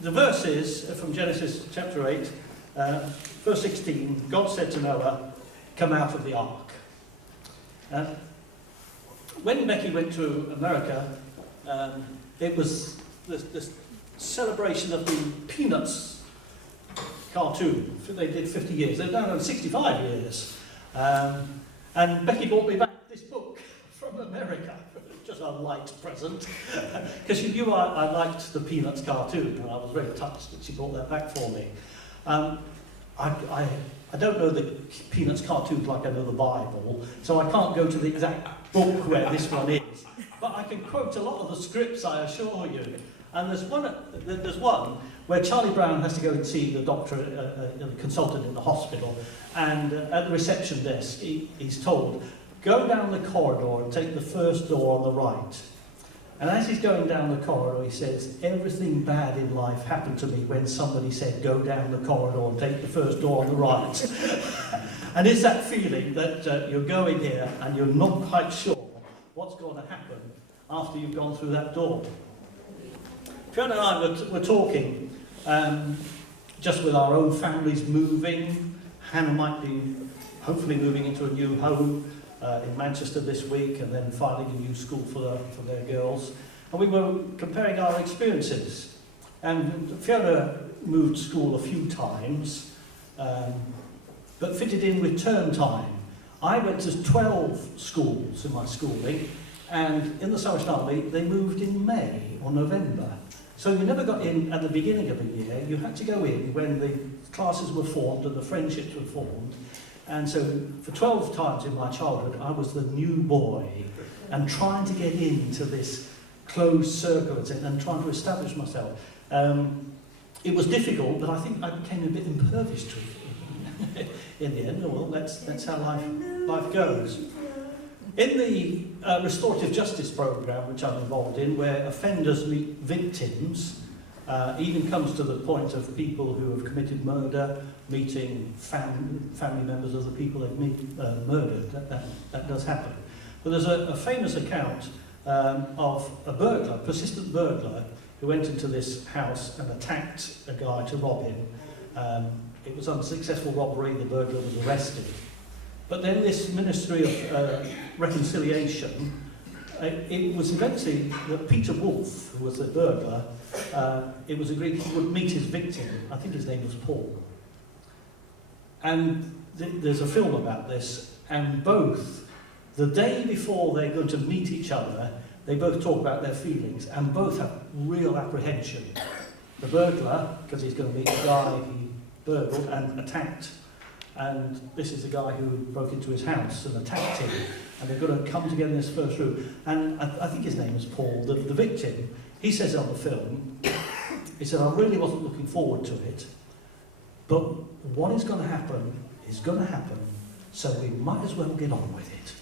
The verse is from Genesis chapter 8, verse 16. God said to Noah, "Come out of the ark." When Becky went to America, it was this celebration of the Peanuts cartoon. They did 50 years. They've now done 65 years. And Becky brought me back this book from America. Just a light present. Because she knew I liked the Peanuts cartoon, and I was very touched that she brought that back for me. I don't know the Peanuts cartoons like I know the Bible, so I can't go to the exact book where this one is. But I can quote a lot of the scripts, I assure you. And there's one where Charlie Brown has to go and see the doctor, the consultant in the hospital, and at the reception desk he's told, "Go down the corridor and take the first door on the right." And as he's going down the corridor, he says, "Everything bad in life happened to me when somebody said, go down the corridor and take the first door on the right." And it's that feeling that you're going here and you're not quite sure what's going to happen after you've gone through that door. Fiona and I were talking just with our own families moving. Hannah might be hopefully moving into a new home in Manchester this week, and then finding a new school for their girls. And we were comparing our experiences. And Fiona moved school a few times, but fitted in with term time. I went to 12 schools in my schooling, and in the Salvation Army, they moved in May or November. So you never got in at the beginning of the year. You had to go in when the classes were formed and the friendships were formed. And so for 12 times in my childhood, I was the new boy and trying to get into this closed circle and trying to establish myself. It was difficult, but I think I became a bit impervious to it in the end. Well, that's how life goes. In the restorative justice programme, which I'm involved in, where offenders meet victims, even comes to the point of people who have committed murder meeting family members of the people they've murdered. That does happen. But there's a famous account of a burglar, persistent burglar, who went into this house and attacked a guy to rob him. It was an unsuccessful robbery, the burglar was arrested. But then this Ministry of Reconciliation, it was eventually that Peter Wolf, who was the burglar, it was agreed he would meet his victim. I think his name was Paul. And there's a film about this, and both, the day before they're going to meet each other, they both talk about their feelings, and both have real apprehension. The burglar, because he's going to meet the guy he burgled and attacked, and this is the guy who broke into his house and attacked him, and they're going to come together in this first room. And I think his name is Paul, the victim. He says on the film, he said, "I really wasn't looking forward to it, but what is going to happen is going to happen, so we might as well get on with it."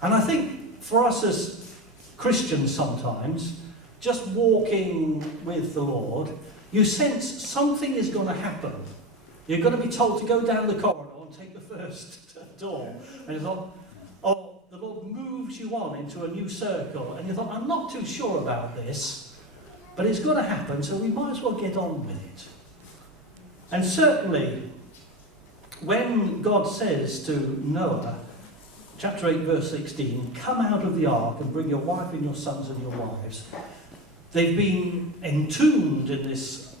And I think for us as Christians sometimes, just walking with the Lord, you sense something is going to happen. You're going to be told to go down the corridor and take the first door. And you thought, oh, the Lord moves you on into a new circle. And you thought, I'm not too sure about this, but it's going to happen, so we might as well get on with it. And certainly, when God says to Noah, chapter 8, verse 16, "Come out of the ark and bring your wife and your sons and your wives," they've been entombed in this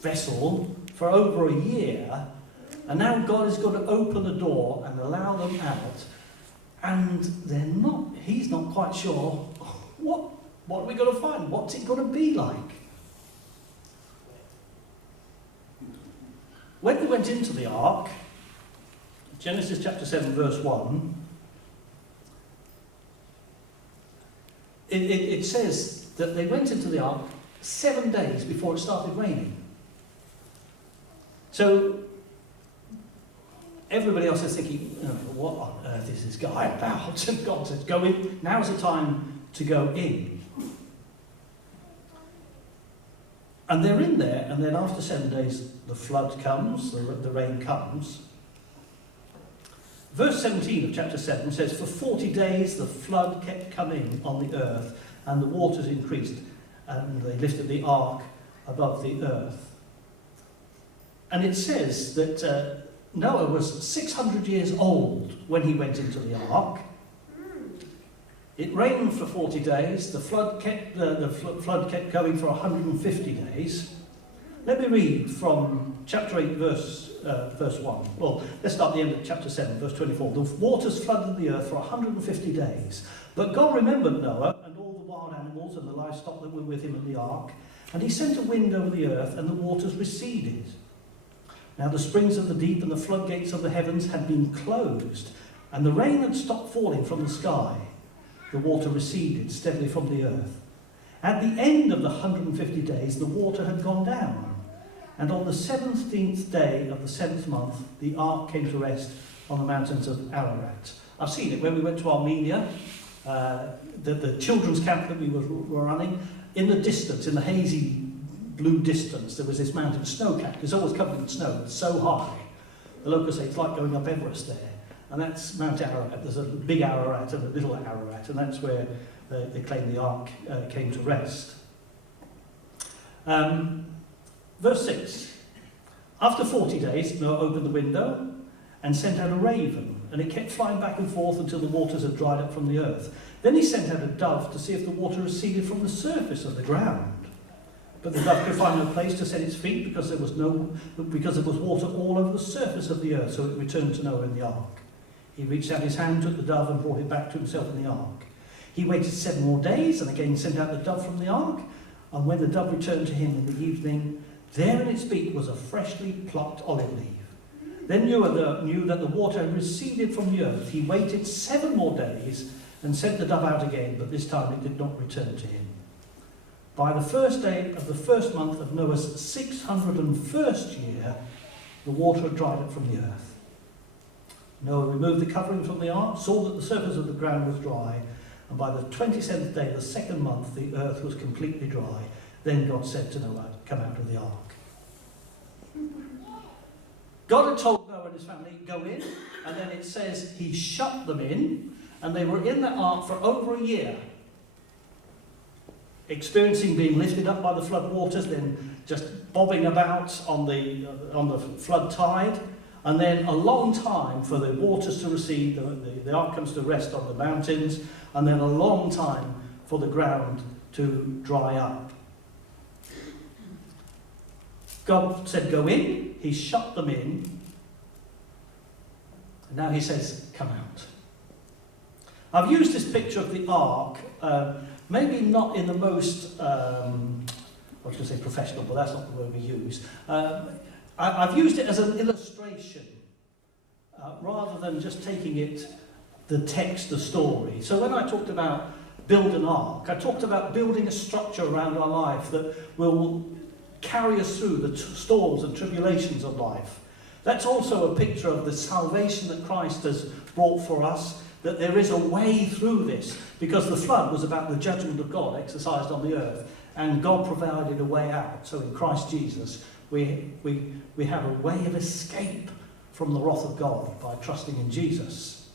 vessel for over a year, and now God is going to open the door and allow them out, and he's not quite sure, what are we going to find? What's it going to be like? When they went into the ark, Genesis chapter 7, verse 1, it says that they went into the ark 7 days before it started raining. So everybody else is thinking, what on earth is this guy about? And God says, go in. Now's the time to go in. And they're in there, and then after 7 days, the flood comes, the rain comes. Verse 17 of chapter 7 says, "For 40 days the flood kept coming on the earth, and the waters increased. and they lifted the ark above the earth. And it says that Noah was 600 years old when he went into the ark. It rained for 40 days. The flood kept going for 150 days. Let me read from chapter 8, verse 1. Well, let's start at the end of chapter 7, verse 24. The waters flooded the earth for 150 days. But God remembered Noah and all the wild animals and the livestock that were with him in the ark. And he sent a wind over the earth, and the waters receded. Now the springs of the deep and the floodgates of the heavens had been closed, and the rain had stopped falling from the sky. The water receded steadily from the earth. At the end of the 150 days, the water had gone down. And on the 17th day of the 7th month, the ark came to rest on the mountains of Ararat. I've seen it when we went to Armenia, the children's camp that we were running. In the distance, in the hazy blue distance, there was this mountain, snow-capped. It's always covered in snow. It's so high. The locals say it's like going up Everest there. And that's Mount Ararat. There's a big Ararat and a little Ararat, and that's where they claim the ark came to rest. Verse 6. After 40 days, Noah opened the window and sent out a raven, and it kept flying back and forth until the waters had dried up from the earth. Then he sent out a dove to see if the water receded from the surface of the ground. But the dove could find no place to set its feet because there was water all over the surface of the earth, so it returned to Noah in the ark. He reached out his hand, took the dove, and brought it back to himself in the ark. He waited 7 more days, and again sent out the dove from the ark. And when the dove returned to him in the evening, there in its beak was a freshly plucked olive leaf. Then Noah knew that the water had receded from the earth. He waited 7 more days and sent the dove out again, but this time it did not return to him. By the first day of the first month of Noah's 601st year, the water had dried up from the earth. Noah removed the covering from the ark, saw that the surface of the ground was dry, and by the 27th day of the 2nd month, the earth was completely dry. Then God said to Noah, "Come out of the ark." God had told Noah and his family, "Go in," and then it says he shut them in, and they were in the ark for over a year, experiencing being lifted up by the flood waters, then just bobbing about on the flood tide, and then a long time for the waters to recede. The ark comes to rest on the mountains, and then a long time for the ground to dry up. God said, "Go in." He shut them in. And now he says, "Come out." I've used this picture of the ark, maybe not in the most, I was going to say professional, but that's not the word we use. I've used it as an illustration, rather than just taking it, the text, the story. So when I talked about build an ark, I talked about building a structure around our life that will carry us through the storms and tribulations of life. That's also a picture of the salvation that Christ has brought for us, that there is a way through this, because the flood was about the judgment of God exercised on the earth, and God provided a way out. So in Christ Jesus, we have a way of escape from the wrath of God by trusting in Jesus.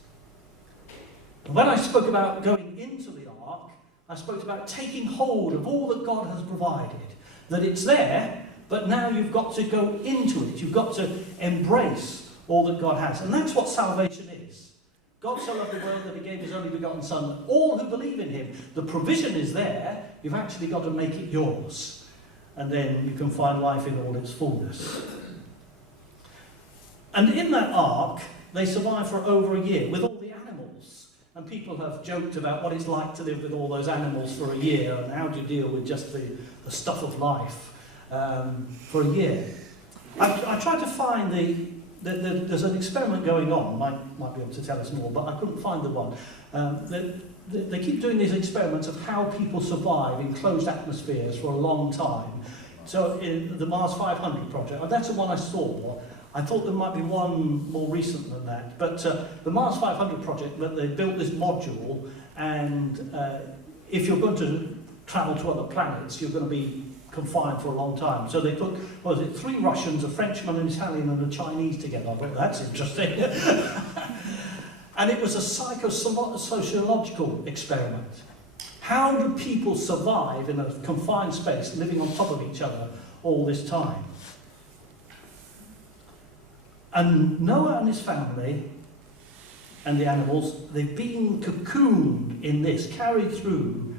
And when I spoke about going into the ark, I spoke about taking hold of all that God has provided. That it's there, but now you've got to go into it. You've got to embrace all that God has. And that's what salvation is. God so loved the world that he gave his only begotten Son, that all who believe in him, the provision is there, you've actually got to make it yours. And then you can find life in all its fullness. And in that ark, they survived for over a year with all the animals. And people have joked about what it's like to live with all those animals for a year, and how do you deal with just the stuff of life for a year. I tried to find there's an experiment going on, might be able to tell us more, but I couldn't find the one. They keep doing these experiments of how people survive in closed atmospheres for a long time. So in the Mars 500 project, and that's the one I saw. I thought there might be one more recent than that, but the Mars 500 project, that they built this module, and if you're going to travel to other planets, you're going to be confined for a long time. So they put, 3 Russians, a Frenchman, an Italian, and a Chinese together. I thought, that's interesting. And it was a psychosociological experiment. How do people survive in a confined space, living on top of each other all this time? And Noah and his family and the animals, they've been cocooned in this, carried through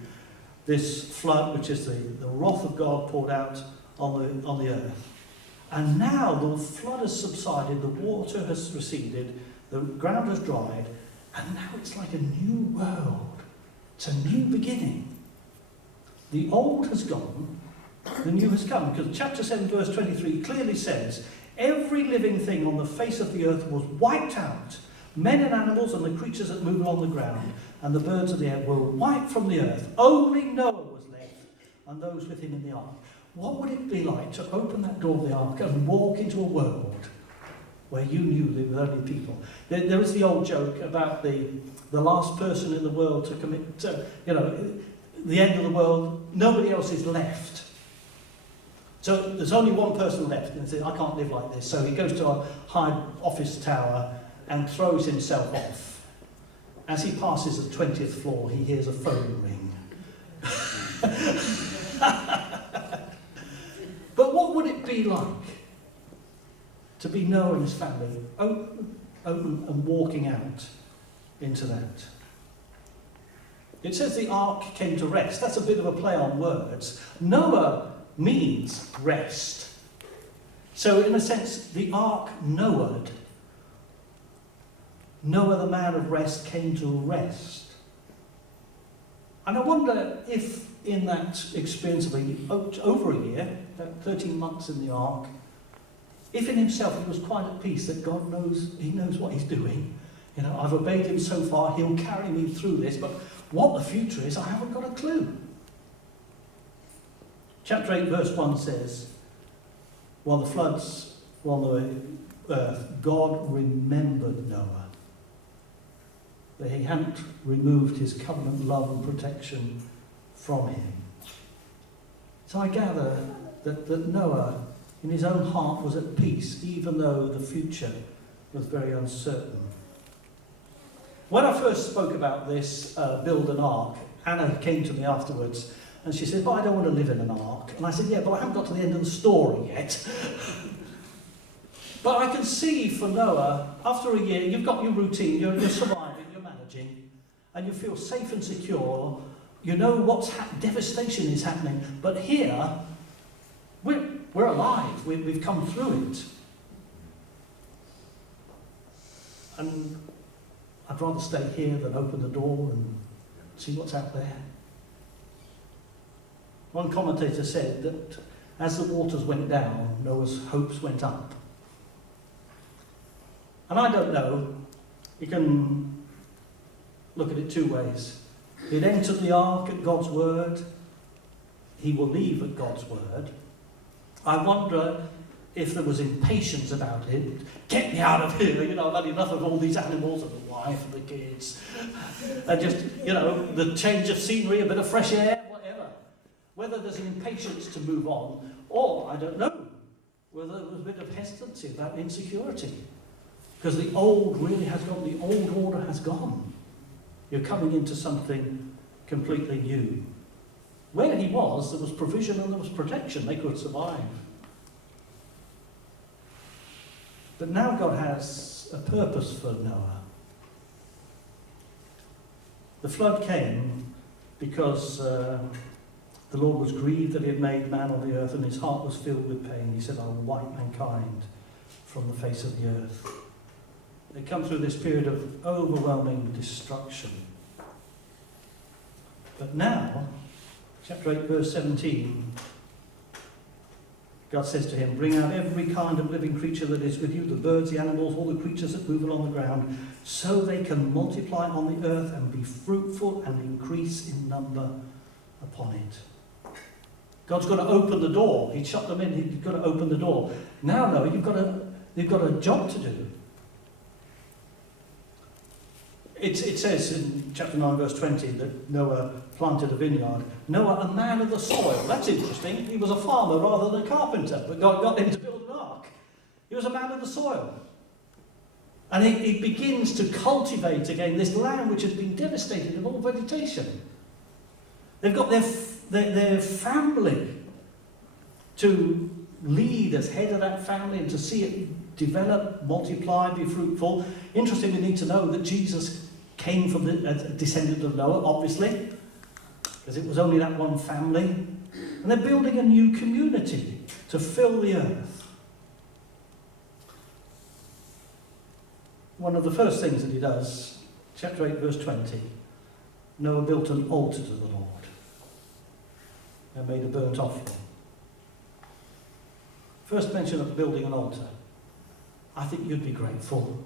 this flood, which is the wrath of God poured out on the earth. And now the flood has subsided, the water has receded, the ground has dried, and now it's like a new world. It's a new beginning. The old has gone, the new has come. Because chapter 7, verse 23 clearly says, every living thing on the face of the earth was wiped out. Men and animals and the creatures that move along the ground and the birds of the air were wiped from the earth. Only Noah was left and those with him in the ark. What would it be like to open that door of the ark and walk into a world where you knew there were only people? There was the old joke about the last person in the world to commit, the end of the world, nobody else is left. So there's only one person left, and he says, I can't live like this. So he goes to a high office tower and throws himself off. As he passes the 20th floor, he hears a phone ring. But what would it be like to be Noah and his family open and walking out into that? It says the ark came to rest. That's a bit of a play on words. Noah means rest. So in a sense, the ark Noah'd. Noah, the man of rest, came to rest. And I wonder if in that experience of over a year, about 13 months in the ark, if in himself he was quite at peace that God knows, he knows what he's doing. I've obeyed him so far, he'll carry me through this, but what the future is, I haven't got a clue. Chapter 8, verse 1 says, while the earth, God remembered Noah. That he hadn't removed his covenant love and protection from him. So I gather that Noah, in his own heart, was at peace, even though the future was very uncertain. When I first spoke about this, build an ark, Anna came to me afterwards and she said, but I don't want to live in an ark. And I said, yeah, but I haven't got to the end of the story yet. But I can see for Noah, after a year, you've got your routine, you're surviving, you're managing, and you feel safe and secure. You know what's devastation is happening. But here, we're alive. We've come through it. And I'd rather stay here than open the door and see what's out there. One commentator said that as the waters went down, Noah's hopes went up. And I don't know, you can look at it two ways. He'd entered the ark at God's word. He will leave at God's word. I wonder if there was impatience about it. Get me out of here, I've had enough of all these animals and the wife and the kids. And just, the change of scenery, a bit of fresh air, whatever. Whether there's an impatience to move on, or, I don't know, whether there was a bit of hesitancy about insecurity. Because the old really has gone, the old order has gone. You're coming into something completely new. Where he was, there was provision and there was protection. They could survive. But now God has a purpose for Noah. The flood came because the Lord was grieved that he had made man on the earth, and his heart was filled with pain. He said, I will wipe mankind from the face of the earth. They come through this period of overwhelming destruction. But now, chapter 8, verse 17, God says to him, bring out every kind of living creature that is with you, the birds, the animals, all the creatures that move along the ground, so they can multiply on the earth and be fruitful and increase in number upon it. God's got to open the door. He'd shut them in. He's got to open the door. Now, no, they've got a job to do. It says in chapter 9, verse 20, that Noah planted a vineyard. Noah, a man of the soil. That's interesting. He was a farmer rather than a carpenter, but God got him to build an ark. He was a man of the soil. And he begins to cultivate again this land which has been devastated in all vegetation. They've got their family to lead as head of that family and to see it develop, multiply, be fruitful. Interesting, we need to know that Jesus came from a descendant of Noah, obviously, because it was only that one family. And they're building a new community to fill the earth. One of the first things that he does, chapter 8, verse 20, Noah built an altar to the Lord and made a burnt offering. First mention of building an altar. I think you'd be grateful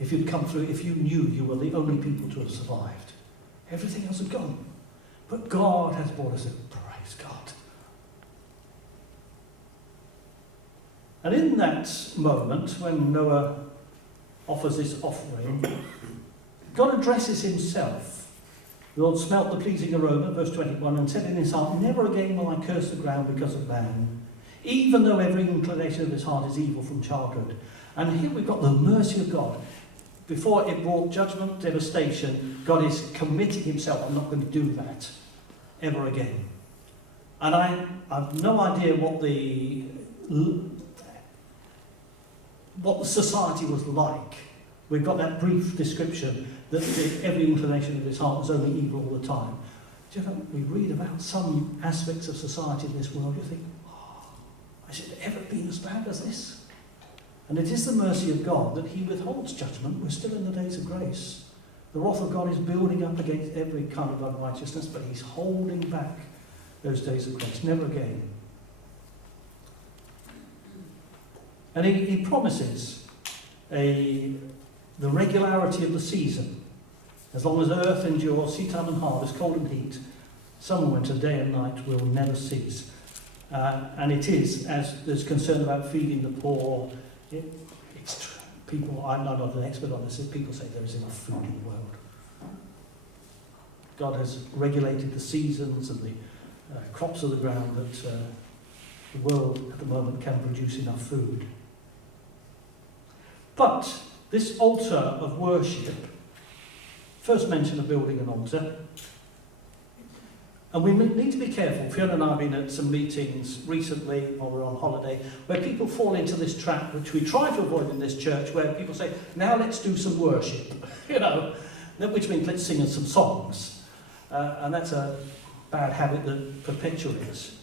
if you'd come through, if you knew you were the only people to have survived. Everything else had gone. But God has brought us in. Praise God. And in that moment, when Noah offers this offering, God addresses himself. The Lord smelt the pleasing aroma, verse 21, and said in his heart, never again will I curse the ground because of man, even though every inclination of his heart is evil from childhood. And here we've got the mercy of God. Before it brought judgment, devastation, God is committing himself, I'm not going to do that ever again. And I have no idea what the society was like. We've got that brief description that every inclination of his heart was only evil all the time. Do you know, we read about some aspects of society in this world, you think, oh, has it ever been as bad as this? And it is the mercy of God that he withholds judgment. We're still in the days of grace. The wrath of God is building up against every kind of unrighteousness, but he's holding back those days of grace. Never again. And he promises the regularity of the season. As long as earth endures, seed time and harvest, cold and heat, summer and winter, day and night will never cease. And it is, as there's concern about feeding the poor, it's people, I'm not an expert on this, people say there is enough food in the world. God has regulated the seasons and the crops of the ground that the world at the moment can produce enough food. But this altar of worship, first mention of building an altar, and we need to be careful. Fiona and I have been at some meetings recently while we're on holiday where people fall into this trap, which we try to avoid in this church, where people say, now let's do some worship, you know, which means let's sing some songs. And that's a bad habit that perpetuates.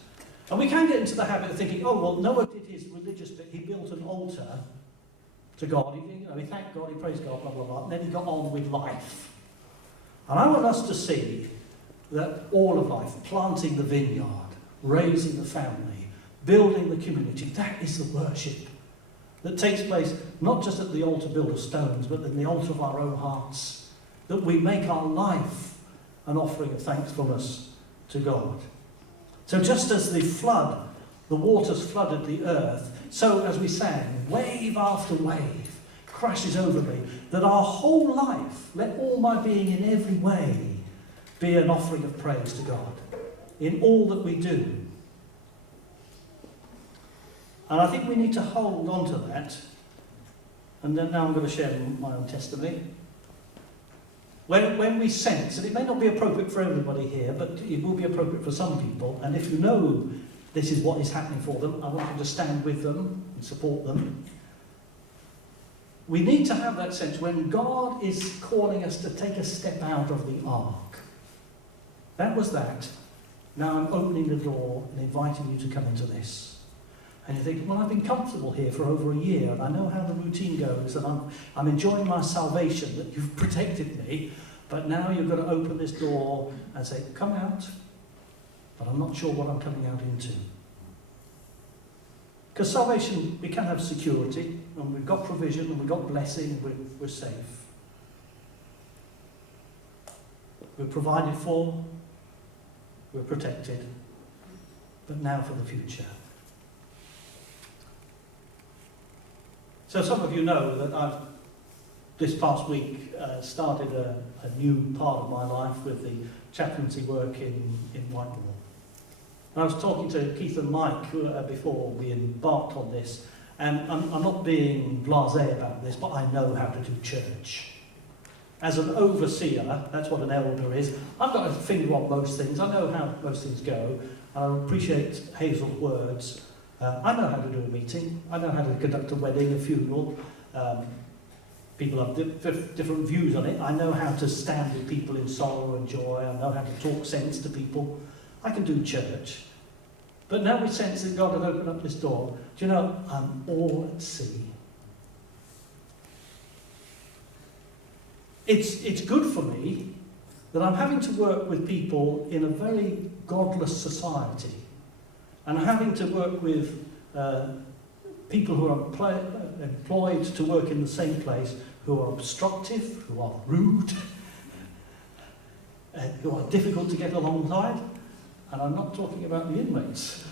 And we can get into the habit of thinking, oh, well, Noah did his religious bit. He built an altar to God. He thanked God, he praised God, blah, blah, blah. And then he got on with life. And I want us to see that all of life, planting the vineyard, raising the family, building the community, that is the worship that takes place not just at the altar built of stones, but in the altar of our own hearts, that we make our life an offering of thankfulness to God. So just as the flood, the waters flooded the earth, so as we sang, wave after wave crashes over me, that our whole life, let all my being in every way be an offering of praise to God in all that we do. And I think we need to hold on to that. And then now I'm going to share my own testimony. When we sense, and it may not be appropriate for everybody here, but it will be appropriate for some people, and if you know this is what is happening for them, I want you to stand with them and support them. We need to have that sense when God is calling us to take a step out of the ark. That was that. Now I'm opening the door and inviting you to come into this. And you think, well, I've been comfortable here for over a year, and I know how the routine goes, and I'm enjoying my salvation, that you've protected me, but now you're going to open this door and say, come out, but I'm not sure what I'm coming out into. Because salvation, we can have security, and we've got provision, and we've got blessing, and we're safe. We're provided for, we're protected, but now for the future. So some of you know that I've, this past week, started a new part of my life with the chaplaincy work in Whitehall. And I was talking to Keith and Mike before we embarked on this, and I'm not being blasé about this, but I know how to do church. as an overseer, that's what an elder is. I've got a finger on most things. I know how most things go. I appreciate Hazel's words. I know how to do a meeting. I know how to conduct a wedding, a funeral. People have different views on it. I know how to stand with people in sorrow and joy. I know how to talk sense to people. I can do church. But now we sense that God had opened up this door. Do you know, I'm all at sea. It's good for me that I'm having to work with people in a very godless society. And I'm having to work with people who are employed to work in the same place, who are obstructive, who are rude, who are difficult to get alongside. And I'm not talking about the inmates.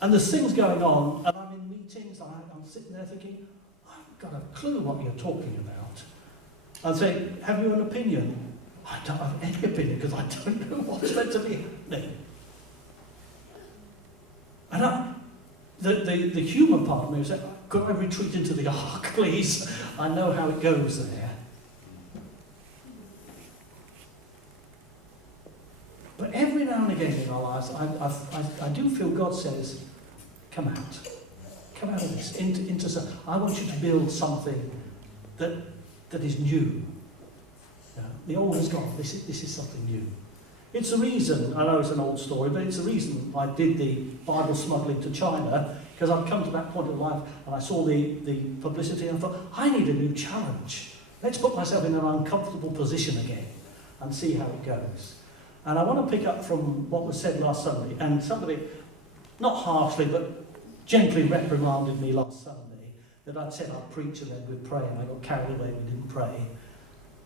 And there's things going on, and I'm in meetings, and I'm sitting there thinking, I've got a clue what you're talking about. I'd say, have you an opinion? I don't have any opinion, because I don't know what's meant to be happening. And the human part of me was like, could I retreat into the ark, please? I know how it goes there. But every now and again in our lives, I do feel God says, come out. Come out of this. I want you to build something that is new. The old is gone. This is something new. It's the reason, I know it's an old story, but it's the reason I did the Bible smuggling to China, because I've come to that point in life and I saw the publicity and I thought, I need a new challenge. Let's put myself in an uncomfortable position again and see how it goes. And I want to pick up from what was said last Sunday, and somebody, not harshly, but gently reprimanded me last Sunday, that I'd said I'd preach and then we'd pray, and I got carried away and we didn't pray.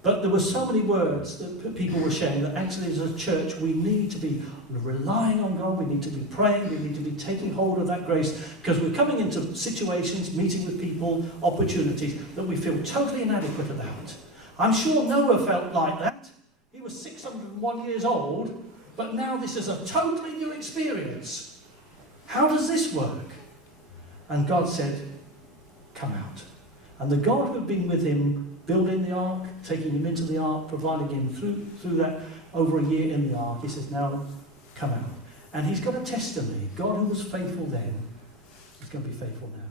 But there were so many words that people were sharing that actually as a church we need to be relying on God, we need to be praying, we need to be taking hold of that grace, because we're coming into situations, meeting with people, opportunities that we feel totally inadequate about. I'm sure Noah felt like that. He was 601 years old, but now this is a totally new experience. How does this work? And God said, come out. And the God who had been with him, building the ark, taking him into the ark, providing him through that over a year in the ark, he says, now come out. And he's got a testimony. God who was faithful then is going to be faithful now.